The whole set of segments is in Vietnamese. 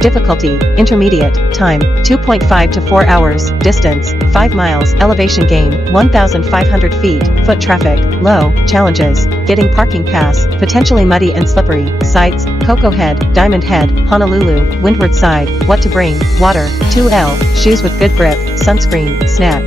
Difficulty, intermediate. Time, 2.5 to 4 hours. Distance, 5 miles. Elevation gain, 1,500 feet. Foot traffic, low. Challenges, getting parking pass, potentially muddy and slippery. Sights, Cocoa Head, Diamond Head, Honolulu, Windward Side. What to bring, water, 2L, shoes with good grip, sunscreen, snack.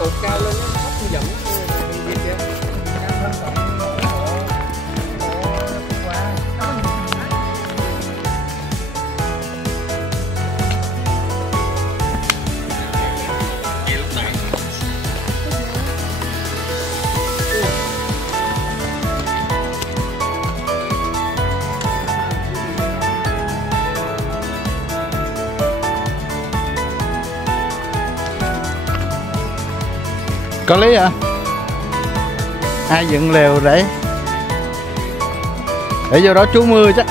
cột cao lên nó hấp dẫn gì kìa. Có lý hả? Ai dựng lều để vô đó trú mưa chắc.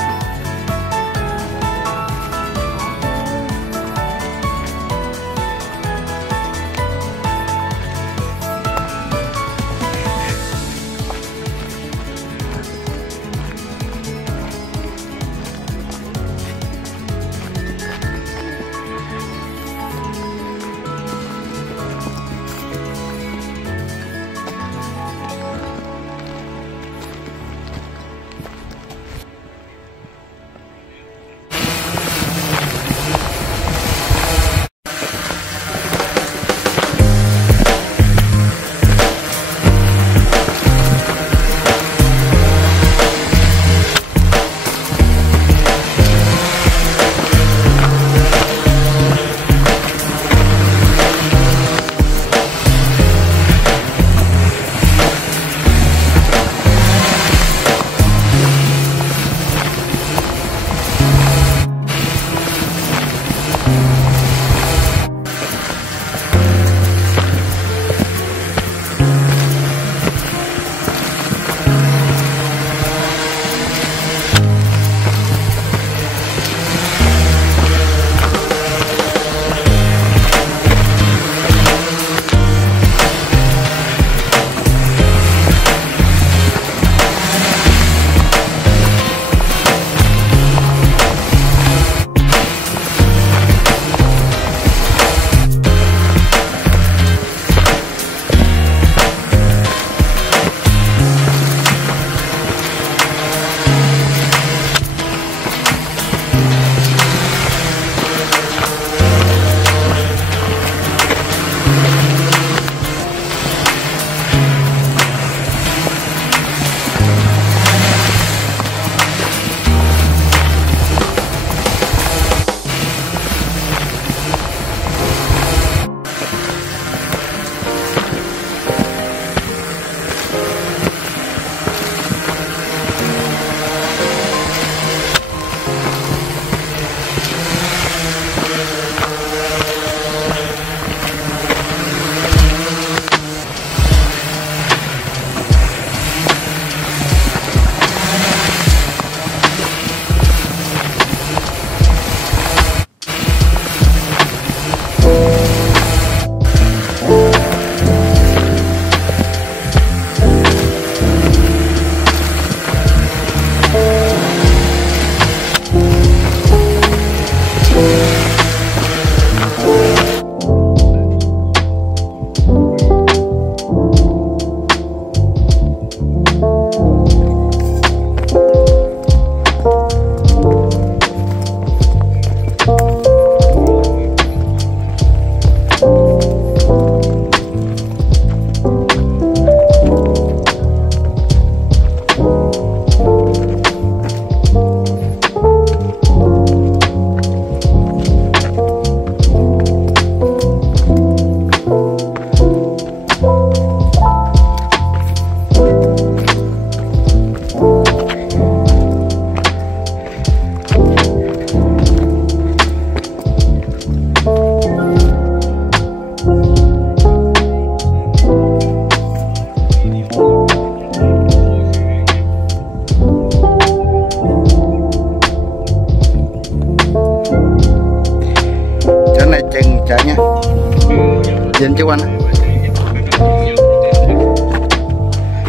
Nhìn cho anh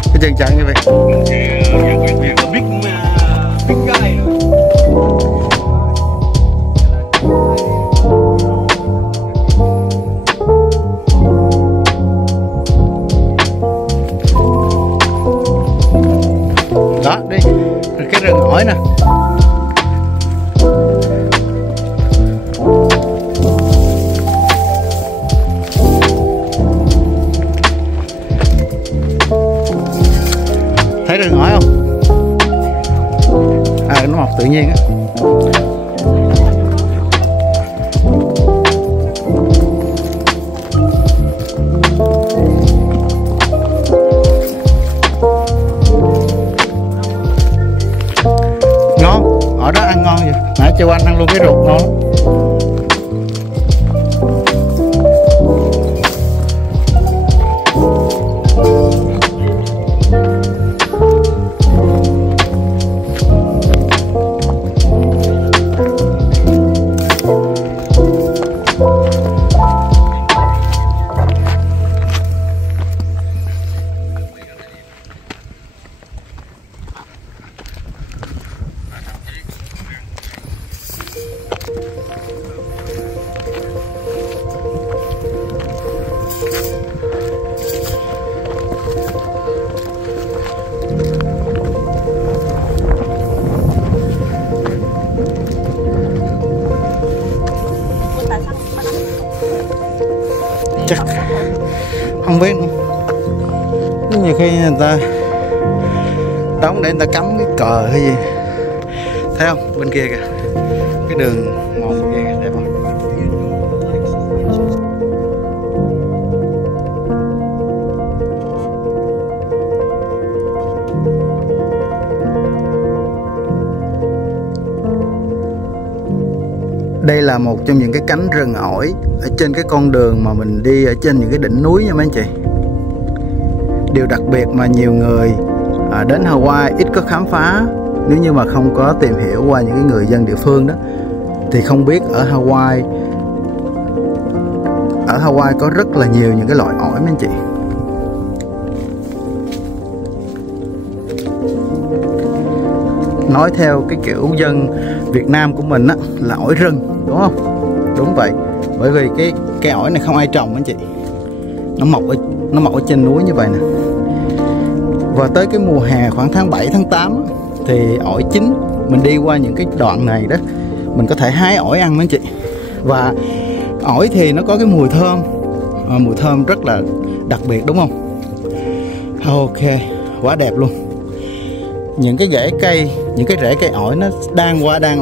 cái chân chạy như vậy. Đó đi cái rừng ổi nè. tự nhiên á. Ngon, ở đó ăn ngon vậy. Nãy Châu Anh ăn luôn cái ruột ngon lắm. Chắc không biết nữa. Nhiều khi người ta đóng để người ta cắm cái cờ hay gì, thấy không, bên kia kìa, cái đường mòn bên kia kìa, đẹp không? Đây là một trong những cái cánh rừng ổi ở trên cái con đường mà mình đi ở trên những cái đỉnh núi nha mấy anh chị. Điều đặc biệt mà nhiều người đến Hawaii ít có khám phá, nếu như mà không có tìm hiểu qua những cái người dân địa phương đó, thì không biết ở Hawaii có rất là nhiều những cái loại ổi mấy anh chị. Nói theo cái kiểu dân Việt Nam của mình á, là ổi rừng, đúng không? Đúng vậy. Bởi vì cái cây ổi này không ai trồng anh chị. Nó mọc ở trên núi như vậy nè. Và tới cái mùa hè khoảng tháng 7 tháng 8 thì ổi chín. Mình đi qua những cái đoạn này đó, mình có thể hái ổi ăn mấy anh chị. Và ổi thì nó có cái mùi thơm, mùi thơm rất là đặc biệt, đúng không? Ok, quá đẹp luôn. Những cái rễ cây, những cái rễ cây ổi nó đang qua đang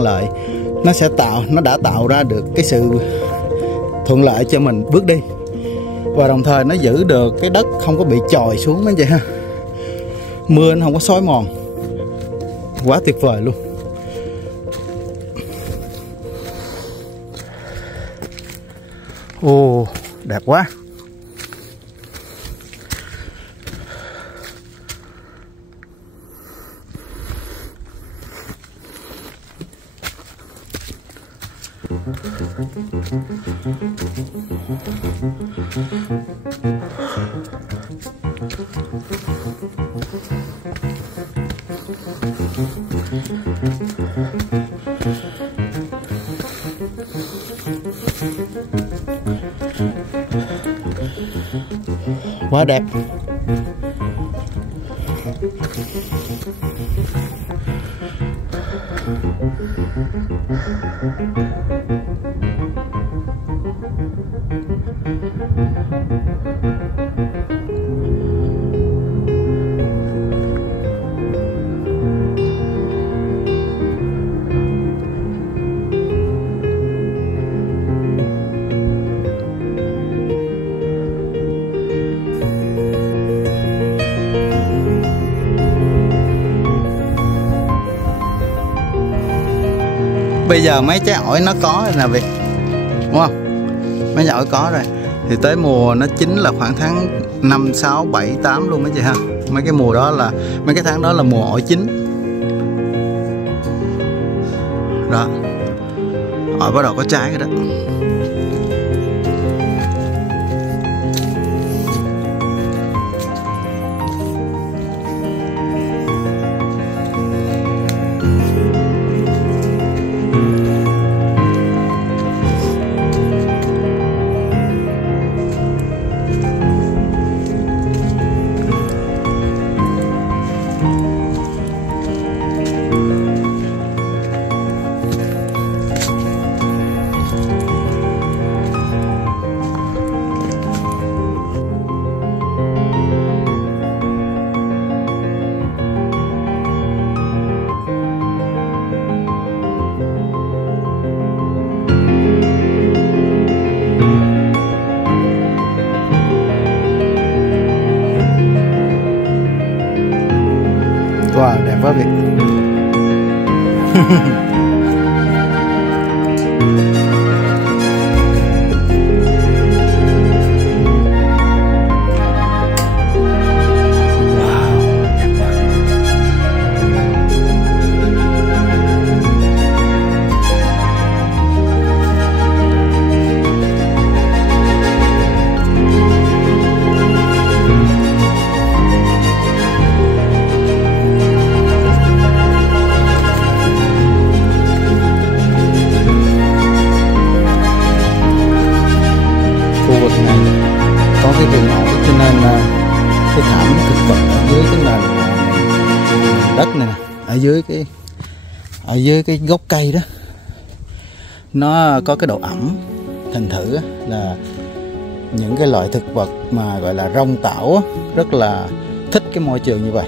lại, nó đã tạo ra được cái sự thuận lợi cho mình bước đi, và đồng thời nó giữ được cái đất không có bị chòi xuống mấy anh chị ha. Mưa nó không có xói mòn, quá tuyệt vời luôn. Ồ, đẹp quá. Quá đẹp. Bây giờ mấy trái ổi nó có rồi nè Việt, đúng không? Mấy trái ổi có rồi. Thì tới mùa nó chín là khoảng tháng 5, 6, 7, 8 luôn mấy chị ha. Mấy cái tháng đó là mùa ổi chín. Đó, ổi bắt đầu có trái rồi đó. đẹp quá Việt. Đất này nè, ở dưới cái gốc cây đó nó có cái độ ẩm, thành thử là những cái loại thực vật mà gọi là rong tảo rất là thích cái môi trường như vậy.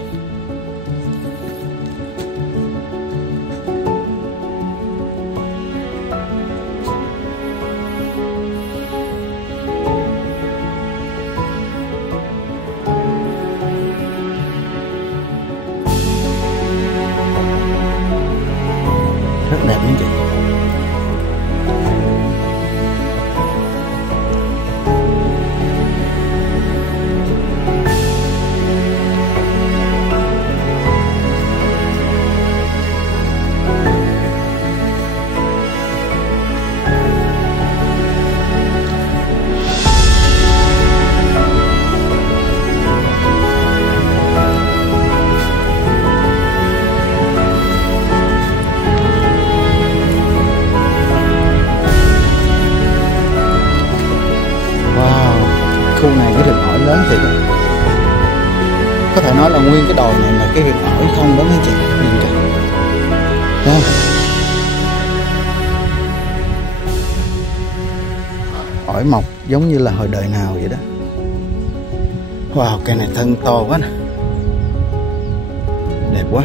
Rất đẹp đúng chị. Khu này cái rừng ổi lớn thiệt, có thể nói là nguyên cái đồi này là cái rừng ổi không đó mấy chị, nhìn kìa, thấy không? Ổi mọc giống như là hồi đời nào vậy đó. Wow, cây này thân to quá nè, đẹp quá.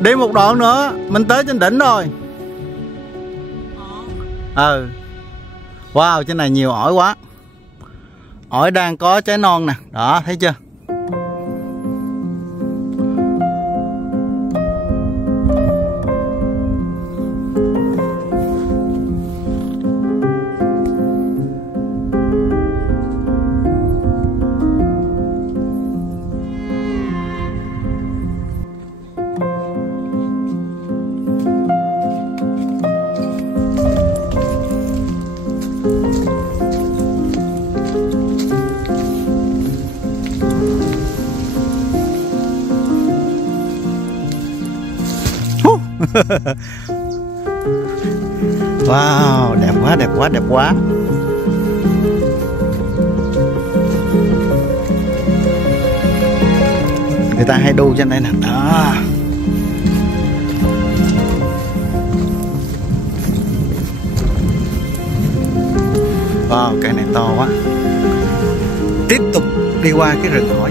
Đi một đoạn nữa mình tới trên đỉnh rồi. Wow, trên này nhiều ổi quá. Ổi đang có trái non nè, đó thấy chưa? Wow, đẹp quá, đẹp quá, đẹp quá. Người ta hay đu trên đây nè, đó. Wow, cây này to quá. Tiếp tục đi qua cái rừng ổi.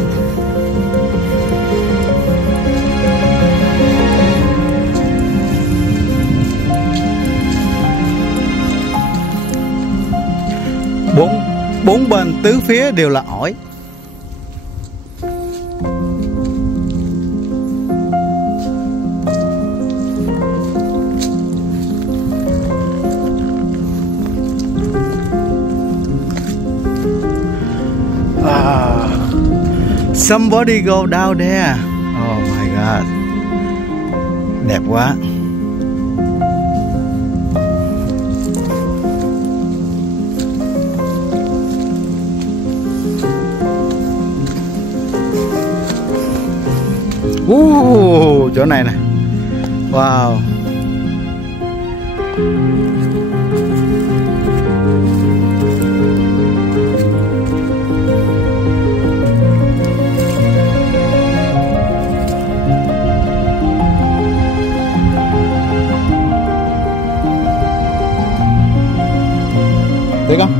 Bốn bên tứ phía đều là ổi. Somebody go down there. Oh my god. Đẹp quá. Chỗ này nè. Wow. Thấy không?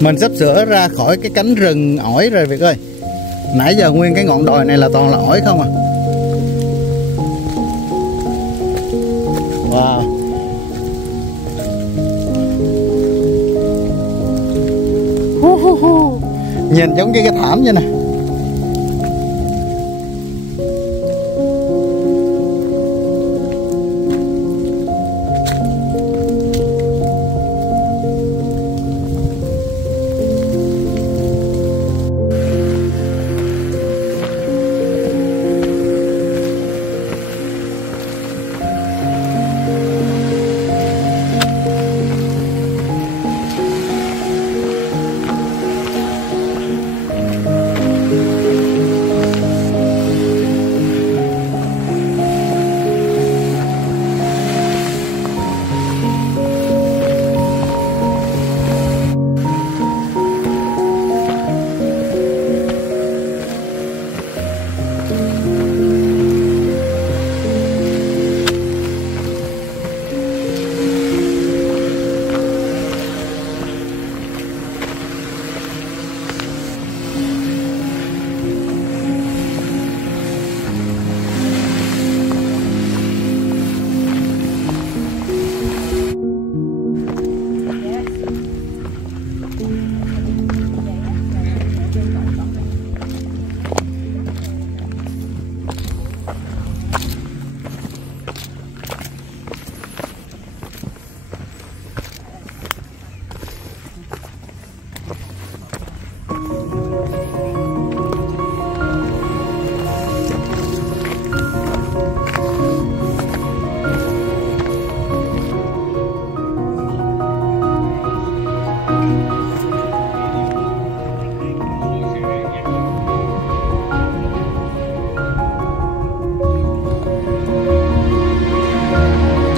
Mình sắp sửa ra khỏi cái cánh rừng ổi rồi Việt ơi. Nãy giờ nguyên cái ngọn đồi này là toàn là ổi không à. Wow. Nhìn giống như cái thảm vậy nè.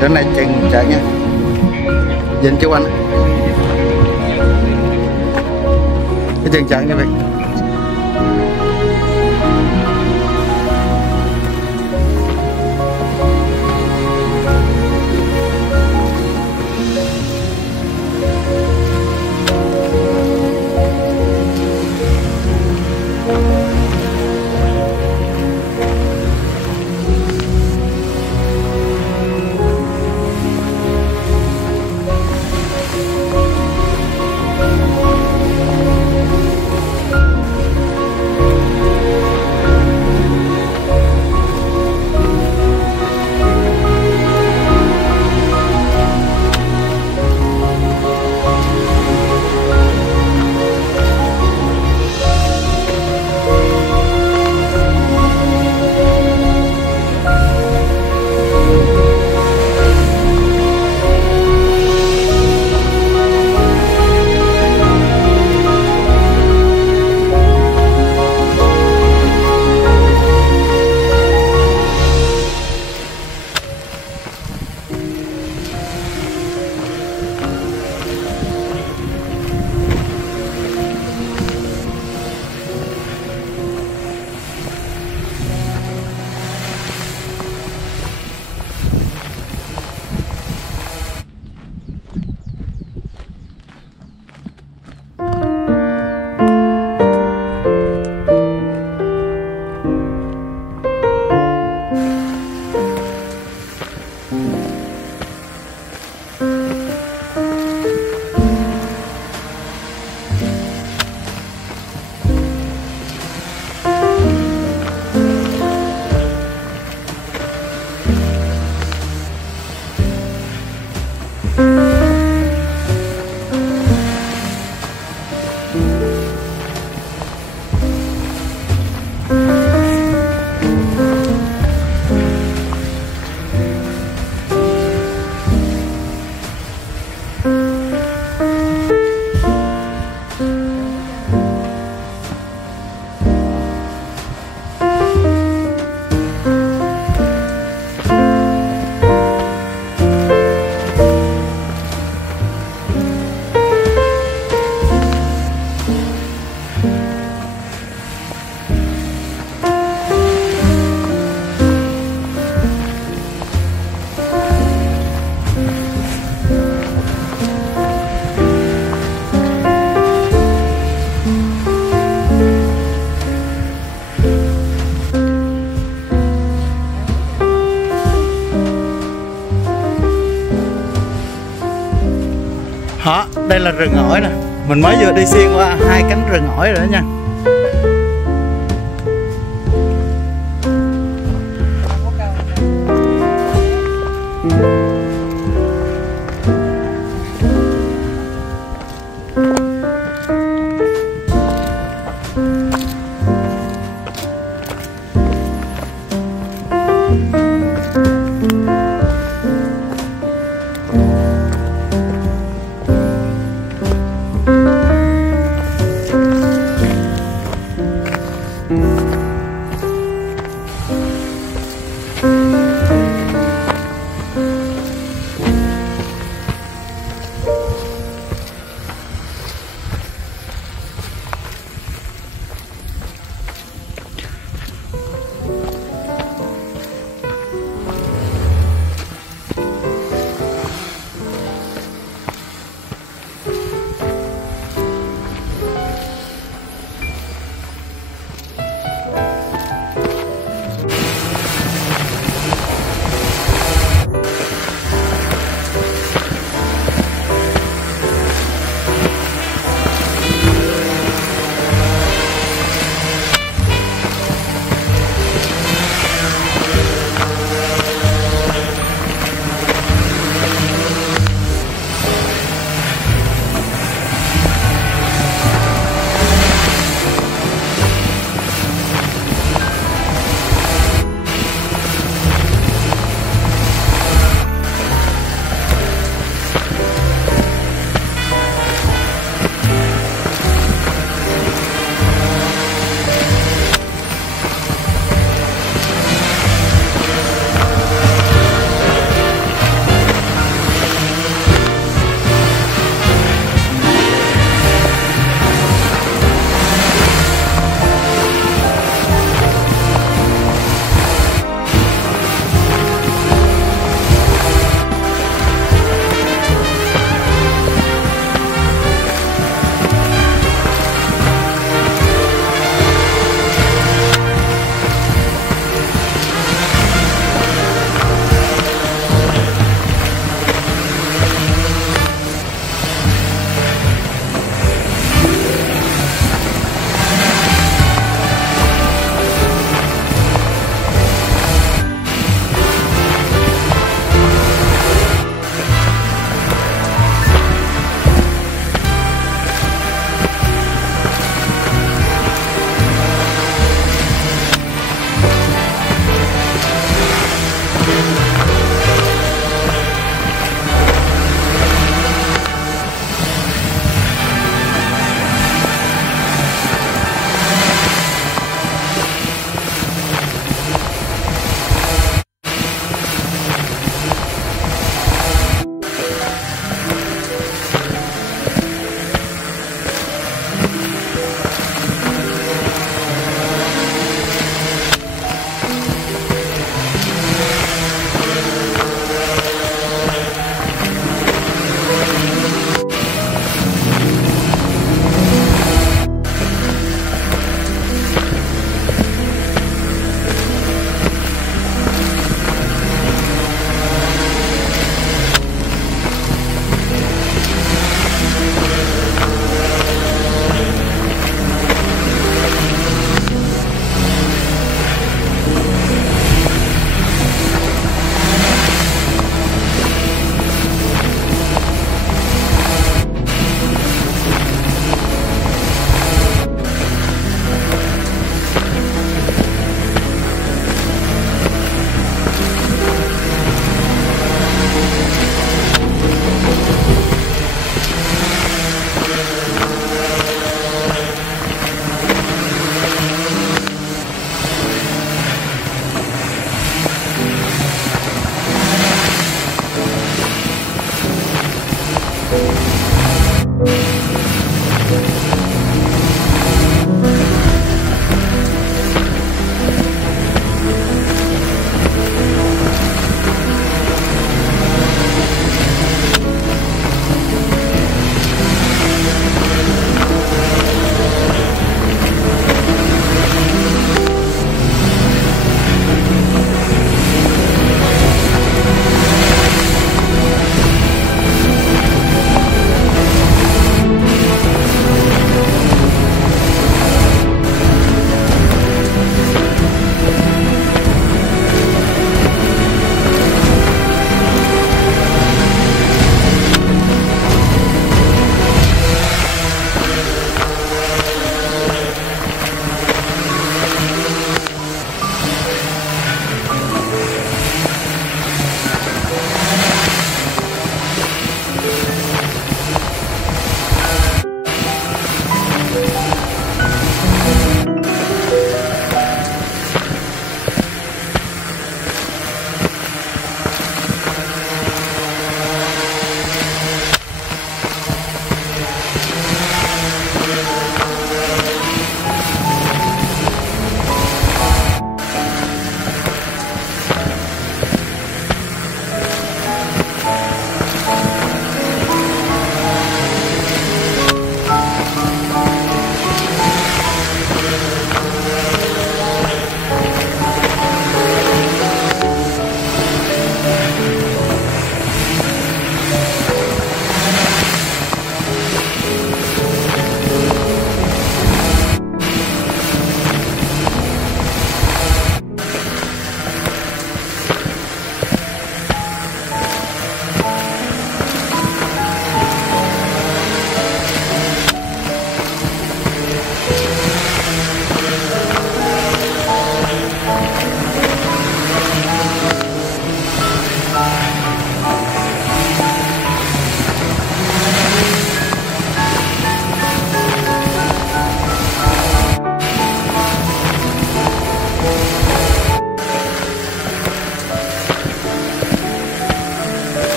Chỗ này chừng chạy nha. Nhìn chú anh. Cái chừng chạy nha Việt. đây là rừng ổi nè. Mình mới vừa đi xuyên qua 2 cánh rừng ổi rồi đó nha.